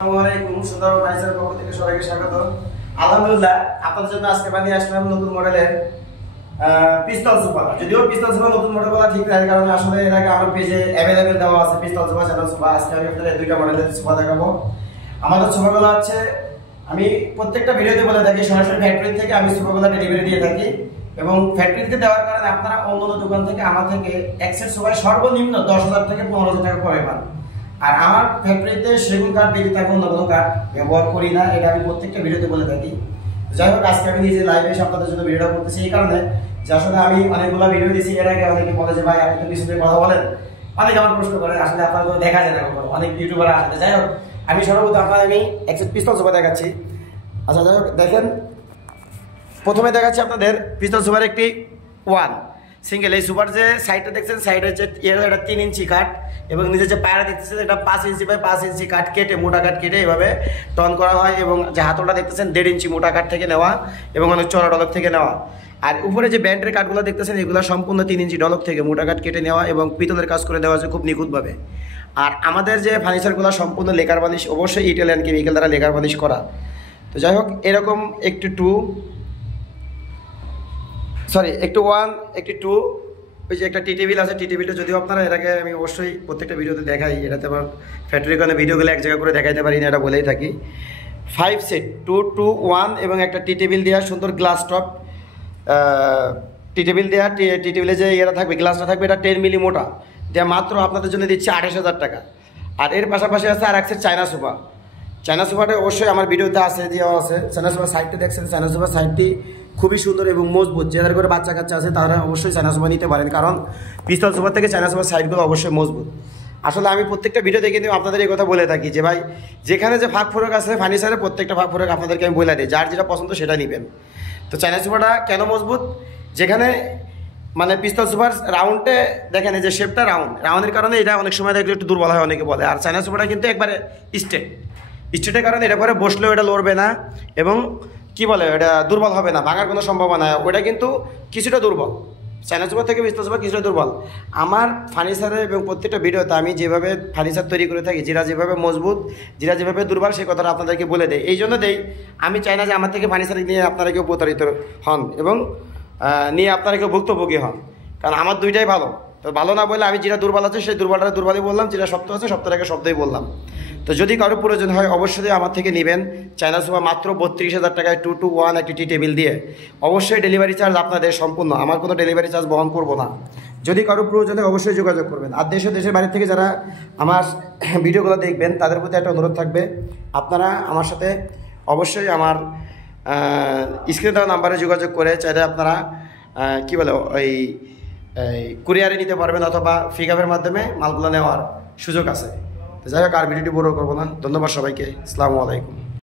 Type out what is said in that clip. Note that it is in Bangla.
আসসালামু আলাইকুম সুন্দর ভাইসের পক্ষ থেকে সবাইকে স্বাগত। আলহামদুলিল্লাহ আপনাদের জন্য আজকে বানিয়ে আসলাম নতুন মডেলের পিস্তল সোফা। যদিও পিস্তল সোফা নতুন মডেল বলা ঠিক নাই, কারণ আসলে এর আগে আমার পেজে অ্যাভেলেবেল দেওয়া আছে পিস্তল সোফা, চ্যানেল সোফা। আজকে আমি আপনাদের দুইটা মডেলের সোফা দেখাবো। আমাদের সোফাগুলো হচ্ছে আমি প্রত্যেকটা ভিডিওতে বলে থাকি সরাসরি ফ্যাক্টরি থেকে আমি সোফাগুলো ডেলিভারি দিয়ে থাকি, এবং ফ্যাক্টরি থেকে দেওয়ার কারণে আপনারা অন্য দোকান থেকে আমার থেকে এক সেট সোফায় সর্বনিম্ন 10,000 থেকে 15,000 টাকা কমে পান। আর আমার ফ্যাক্টরিতে সেগুন কাঠ ব্যতীত অন্য কোনো কাঠ ব্যবহার করি না, এটা আমি প্রত্যেকটা ভিডিওতে বলে থাকি। যাই হোক, আজকে আমি নিজে লাইভে এসে আপনাদের জন্য ভিডিওটা করতেছি এই কারণে যে আসলে আমি অনেকগুলো ভিডিও দিয়েছি এর আগে। অনেকে বলে যে ভাই আপনি তো কিছু কথা বলেন, অনেকে আমার প্রশ্ন করে, আসলে আপনারা তো দেখা যায় না কখনো, অনেক ইউটিউবার আসলে। যাই হোক, আমি সর্বপ্রথম আপনার আমি একশো পিস্তল সোফা দেখাচ্ছি। আচ্ছা যাই হোক, দেখেন প্রথমে দেখাচ্ছি আপনাদের পিস্তল সোফার একটি ওয়ান সিঙ্গেল। এই সুপার যে সাইডটা দেখছেন, সাইডের যে এটা 3 ইঞ্চি কাঠ, এবং নিচে যে পায়রা দেখতেছেন এটা 5 ইঞ্চি বাই 5 ইঞ্চি কাঠ কেটে, মোটা কাঠ কেটে এভাবে টন করা হয়, এবং যে হাতলটা দেখতেছেন 1.5 ইঞ্চি মোটা কাঠ থেকে নেওয়া এবং অনেক চড়া ডলক থেকে নেওয়া। আর উপরে যে ব্যান্ডের কাঠগুলো দেখতেছেন এগুলো সম্পূর্ণ 3 ইঞ্চি ডলক থেকে মোটা কাঠ কেটে নেওয়া এবং পিতলের কাজ করে দেওয়া হয়েছে খুব নিখুঁতভাবে। আর আমাদের যে ফার্নিচারগুলো সম্পূর্ণ লেকার বানিশ, অবশ্যই ইটালিয়ান কেমিক্যাল দ্বারা লেকার বানিশ করা। তো যাই হোক, এরকম একটি ওয়ান একটি টু, ওই যে একটা টি টেবিল আছে, টি টেবিলটা যদিও আপনারা এর আগে আমি অবশ্যই প্রত্যেকটা ভিডিওতে দেখাই, এটাতে আমার ফ্যাক্টরির কারণে ভিডিওগুলো এক জায়গা করে দেখাইতে পারি না, এটা বলেই থাকি। 5 সেট 2 2 1 এবং একটা টি টেবিল দেওয়া সুন্দর গ্লাস টপ টি টেবিল দেওয়া। টি টেবিলে যে ইয়েটা থাকবে, গ্লাসটা থাকবে, এটা 10 মিলি মোটা দেওয়া, মাত্র আপনাদের জন্য দিচ্ছি 28,000 টাকা। আর এর পাশাপাশি আছে আর এক সেট চায়না সোফা। চায়না সোফাটা অবশ্যই আমার ভিডিওতে আছে, দেওয়া আছে। চায়না সোফার সাইডটা দেখছেন, চায়না সোফার সাইডটি খুবই সুন্দর এবং মজবুত। যাদের করে বাচ্চা কাচ্চা আছে তারা অবশ্যই চায়না সোফা নিতে পারেন, কারণ পিস্তল সোফার থেকে চায়না সোফার সাইডগুলো অবশ্যই মজবুত। আসলে আমি প্রত্যেকটা ভিডিও দেখে কিন্তু আপনাদের এই কথা বলে থাকি যে ভাই যেখানে যে ফাঁক ফোরক আছে ফার্নিচারের প্রত্যেকটা ফাঁক ফোরক আপনাদেরকে আমি বলে দিই, যার যেটা পছন্দ সেটা নেবেন। তো চায়না সোফাটা কেন মজবুত, যেখানে মানে পিস্তল সোফার রাউন্ডে দেখেন এই যে শেপটা রাউন্ডের কারণে এটা অনেক সময় দেখলে একটু দুর্বল হয় অনেকে বলে। আর চায়না সোফাটা কিন্তু একবারে স্ট্রেটের কারণে এটা করে বসলেও এটা লড়বে না, এবং কি বলে এটা দুর্বল হবে না, ভাঙার কোনো সম্ভাবনা। ওটা কিন্তু কিছুটা দুর্বল, চায়না সোফা থেকে পিস্তল সোফা কিছুটা দুর্বল। আমার ফার্নিচারে এবং প্রত্যেকটা ভিডিওতে আমি যেভাবে ফার্নিচার তৈরি করে থাকি, যেটা যেভাবে মজবুত, যেটা যেভাবে দুর্বল, সেই কথাটা আপনাদেরকে বলে দেয়। এই জন্য আমি চাই না যে আমার থেকে ফার্নিচার নিয়ে আপনারা কেউ প্রতারিত হন এবং নিয়ে আপনারা কেউ ভুক্তভোগী হন, কারণ আমার দুইটাই ভালো। তো ভালো না বলে আমি যেটা দুর্বল আছে সেই দুর্বলটা দুর্বলই বললাম, যেটা শক্ত আছে শক্তটাকে শব্দই বললাম। তো যদি কারো প্রয়োজন হয় অবশ্যই আমার থেকে নেবেন। চায়না সোফা মাত্র 32,000 টাকায় 2 2 1 একটি টি টেবিল দিয়ে। অবশ্যই ডেলিভারি চার্জ আপনাদের সম্পূর্ণ, আমার কোনো ডেলিভারি চার্জ বহন করব না। যদি কারো প্রয়োজন হয় অবশ্যই যোগাযোগ করবেন। আর দেশের বাইরে থেকে যারা আমার ভিডিওগুলো দেখবেন তাদের প্রতি একটা অনুরোধ থাকবে, আপনারা আমার সাথে অবশ্যই আমার স্ক্রিনে দেওয়া নাম্বারে যোগাযোগ করে চাইলে আপনারা কী বলে ওই কুরিয়ারে নিতে পারবেন, অথবা পিকআপের মাধ্যমে মালগুলো নেওয়ার সুযোগ আছে। তো যাই হোক, আর ভিডিওটি বড় করবো না। ধন্যবাদ সবাইকে। আসসালামু আলাইকুম।